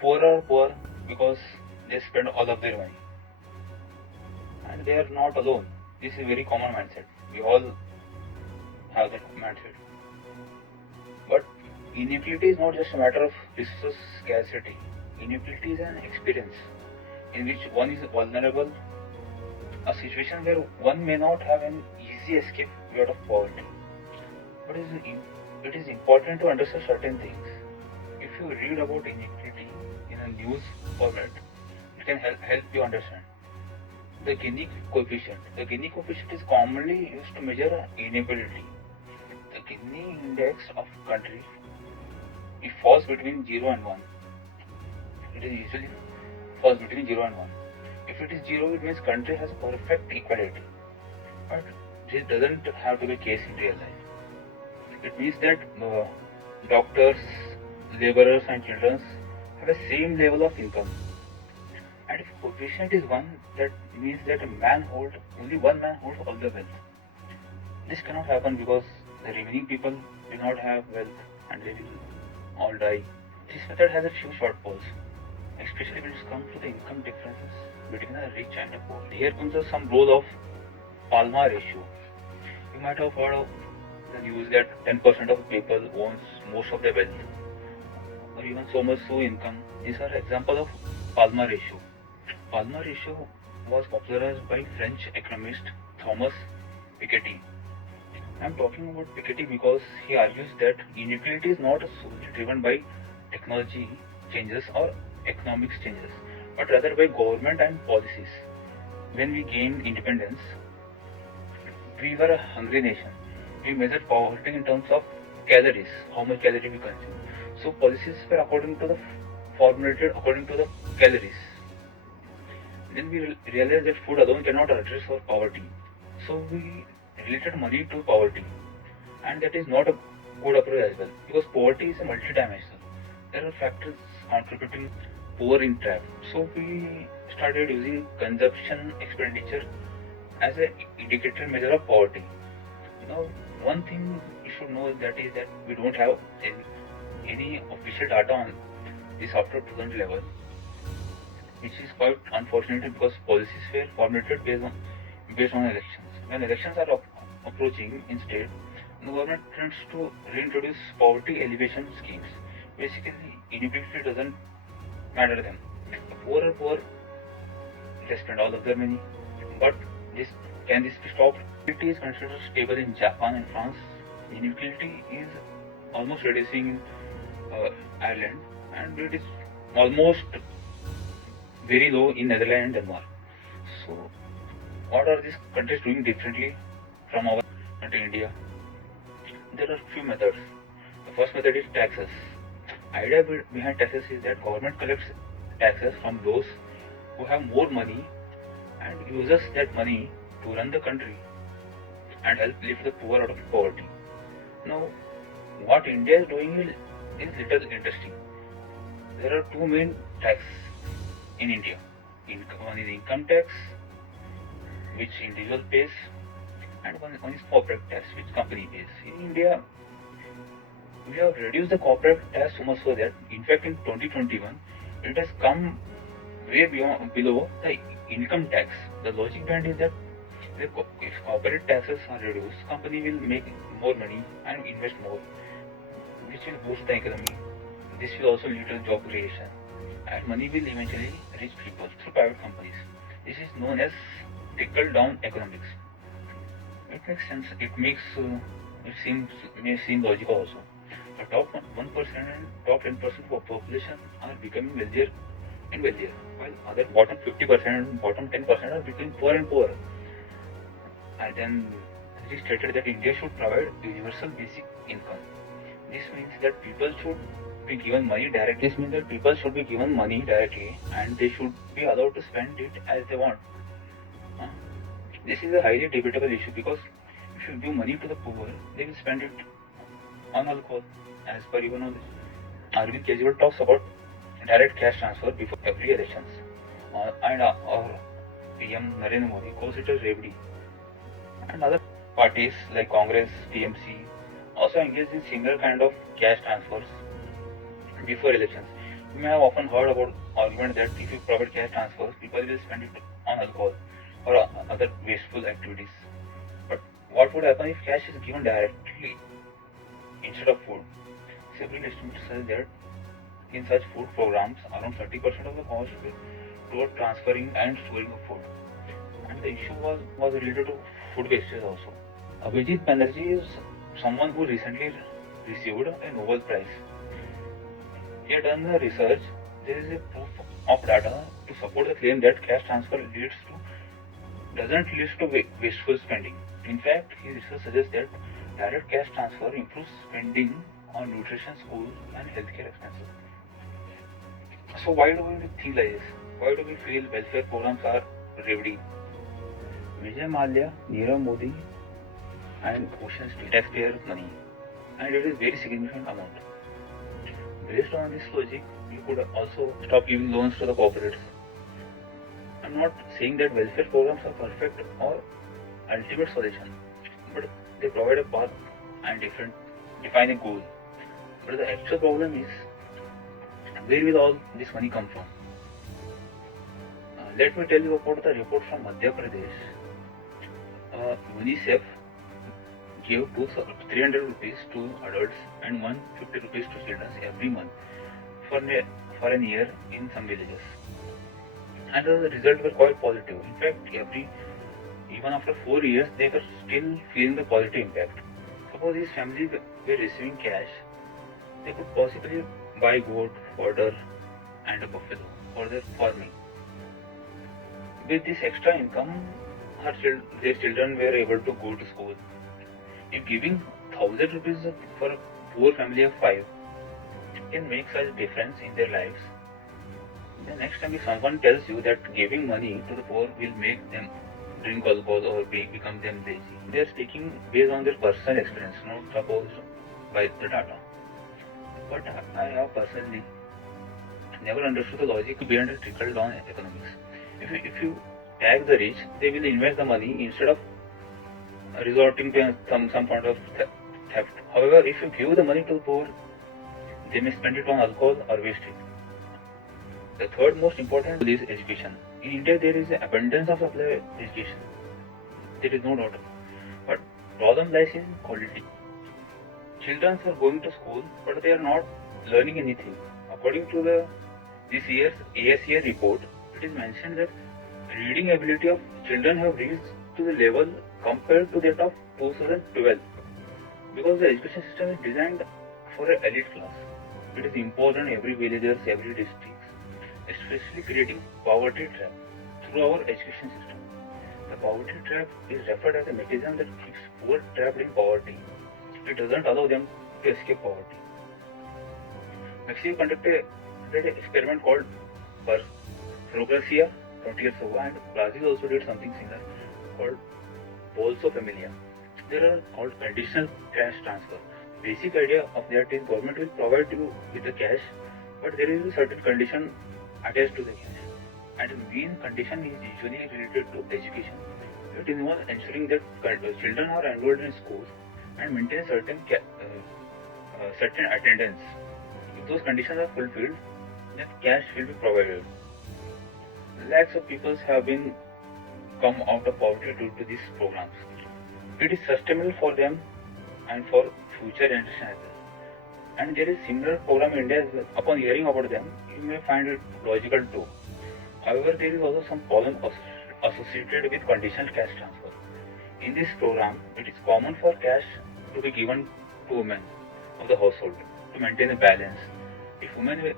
Poor are poor because they spend all of their money. And they are not alone. This is a very common mindset. We all have that mindset. But inequality is not just a matter of resource scarcity. Inequality is an experience in which one is vulnerable, a situation where one may not have an easy escape out of poverty. But it is important to understand certain things. If you read about inequality in a news format, it can help you understand. The Gini coefficient. The Gini coefficient is commonly used to measure inequality. The Gini index of country, it falls between 0 and 1. It is usually falls between 0 and 1. If it is 0, it means country has perfect equality. But this doesn't have to be the case in real life. It means that doctors, laborers and children have the same level of income. And if coefficient is 1, that means that only one man holds all the wealth. This cannot happen because the remaining people will not have wealth and they will all die. This method has a few shortfalls, especially when it comes to the income differences between the rich and the poor. Here comes some role of Palma ratio. You might have heard of the news that 10% of people owns most of the wealth, or even so much so income. These are examples of Palma ratio. Palma ratio was popularized by French economist Thomas Piketty. I am talking about Piketty because he argues that inequality is not solely driven by technology changes or economics changes, but rather by government and policies. When we gained independence, we were a hungry nation. We measured poverty in terms of calories, how much calorie we consume. So policies were formulated according to the calories. Then we realized that food alone cannot address our poverty. So we related money to poverty, and that is not a good approach as well, because poverty is a multidimensional. There are factors contributing poor in trap. So we started using consumption expenditure as an indicator measure of poverty. Now, one thing you should know is that we don't have any official data on this after 2000 level, which is quite unfortunate because policies were formulated based on elections. When elections are approaching in state, the government tends to reintroduce poverty alleviation schemes. Basically, inequality doesn't matter to them. The poor are poor, they spend all of their money. But can this be stopped? Inequality is considered stable in Japan and France. Inequality is almost reducing in Ireland, and it is almost very low in Netherlands and Denmark. So, what are these countries doing differently from our country, India? There are few methods. The first method is taxes. Idea behind taxes is that government collects taxes from those who have more money and uses that money to run the country and help lift the poor out of poverty. Now, what India is doing is little interesting. There are two main taxes in India. One is income tax, which individual pays, and one is corporate tax, which company pays. In India, we have reduced the corporate tax so much so that, in fact, in 2021, it has come way below the income tax. The logic behind is that if corporate taxes are reduced, company will make more money and invest more, which will boost the economy. This will also lead to job creation, and money will eventually reach people through private companies. This is known as trickle-down economics. It makes sense. May seem logical also. The top 1% and top 10% of population are becoming wealthier and wealthier, while other bottom 50% and bottom 10% are becoming poorer and poorer. And then it is stated that India should provide universal basic income. This means that people should be given money directly. And they should be allowed to spend it as they want. This is a highly debatable issue because if you give money to the poor, they will spend it on alcohol, as per your knowledge. Arvind Kejriwal talks about direct cash transfer before every elections, and our PM Narendra Modi calls it a remedy. And other parties like Congress, TMC also engage in similar kind of cash transfers before elections. You may have often heard about argument that if you provide cash transfers, people will spend it on alcohol or other wasteful activities. But what would happen if cash is given directly instead of food? Several estimates say that in such food programs, around 30% of the cost will toward transferring and storing of food. And the issue was related to food wastage also. Abhijit Banerjee is someone who recently received a Nobel Prize. He had done the research. There is a proof of data to support the claim that cash transfer doesn't lead to wasteful spending. In fact, his research suggests that direct cash transfer improves spending on nutrition, school, and healthcare expenses. So why do we think like this? Why do we feel welfare programs are remedy? Vijay Mallya, Nirav Modi, and Ocean State taxpayer money, and it is very significant amount. Based on this logic, you could also stop giving loans to the corporates. I'm not saying that welfare programs are perfect or ultimate solution, but they provide a path and define a goal. But the actual problem is, where will all this money come from? Let me tell you about the report from Madhya Pradesh. UNICEF gave 300 rupees to adults and 150 rupees to children every month for an year in some villages. And the results were quite positive. In fact, even after 4 years, they were still feeling the positive impact. Suppose these families were receiving cash, they could possibly buy goat, fodder, and a buffalo for their farming. With this extra income, their children were able to go to school. If giving 1000 rupees for a poor family of 5 can make such a difference in their lives, the next time if someone tells you that giving money to the poor will make them drink alcohol or become them lazy, they are speaking based on their personal experience, not supposed by the data. But I have personally never understood the logic behind the trickle-down economics. If you tax the rich, they will invest the money instead of resorting to some kind of theft. However, if you give the money to the poor, they may spend it on alcohol or waste it. The third most important is education. In India, there is an abundance of supply education. There is no doubt. But problem lies in quality. Children are going to school, but they are not learning anything. According to this year's ASEA report, it is mentioned that reading ability of children have reached to the level compared to that of 2012. Because the education system is designed for an elite class. It is imposed on every villagers, every district, especially creating poverty trap through our education system. The poverty trap is referred as a mechanism that keeps poor trapped in poverty. It doesn't allow them to escape poverty. Mexico conducted an experiment called Progresia 20 years ago, and Brazil also did something similar called Bolsa Familia. They are called conditional cash transfer. Basic idea of that is government will provide you with the cash, but there is a certain condition attached to the cash. And the main condition is usually related to education. It involves ensuring that children are enrolled in schools and maintain certain attendance. If those conditions are fulfilled, then cash will be provided. Lakhs of people have been come out of poverty due to these programs. It is sustainable for them and for future generations as well. And there is similar program in India as well. Upon hearing about them, you may find it logical too. However, there is also some problem associated with conditional cash transfer. In this program, it is common for cash to be given to women of the household to maintain a balance. If women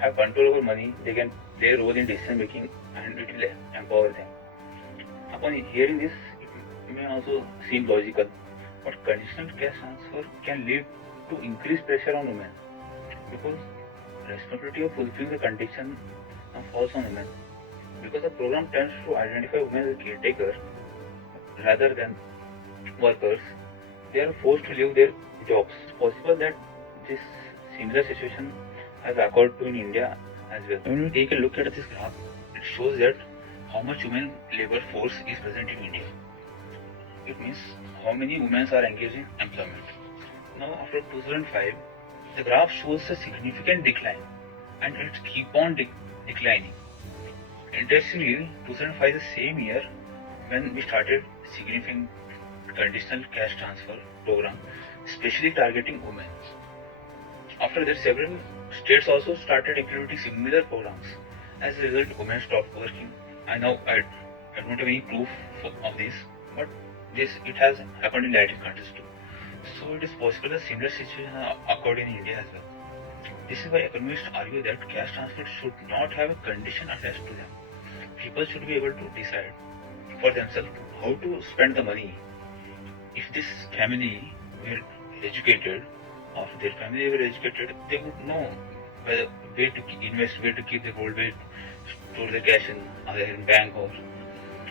have control over money, they can play a role in decision making and it will empower them. Upon hearing this, it may also seem logical, but conditional cash transfer can lead to increased pressure on women because responsibility of fulfilling the condition falls on women. Because the program tends to identify women as caretakers rather than workers, they are forced to leave their jobs. It's possible that this similar situation has occurred to in India as well. When we take a look at this graph, it shows that how much human labor force is present in India. It means how many women are engaged in employment. Now after 2005, the graph shows a significant decline. and it keep on declining. Interestingly, 2005 is the same year when we started significant conditional cash transfer program, especially targeting women. After that, several states also started implementing similar programs. As a result, women stopped working. I don't have any proof of this, but it has happened in Latin countries too. So it is possible a similar situation occurred in India as well. This is why economists argue that cash transfers should not have a condition attached to them. People should be able to decide for themselves how to spend the money. If this family were educated, or if their family were educated, they would know where to invest, where to keep the gold, where to store the cash in either in bank or.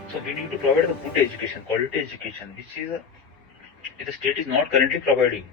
So we need to provide a good education, quality education, which is the state is not currently providing.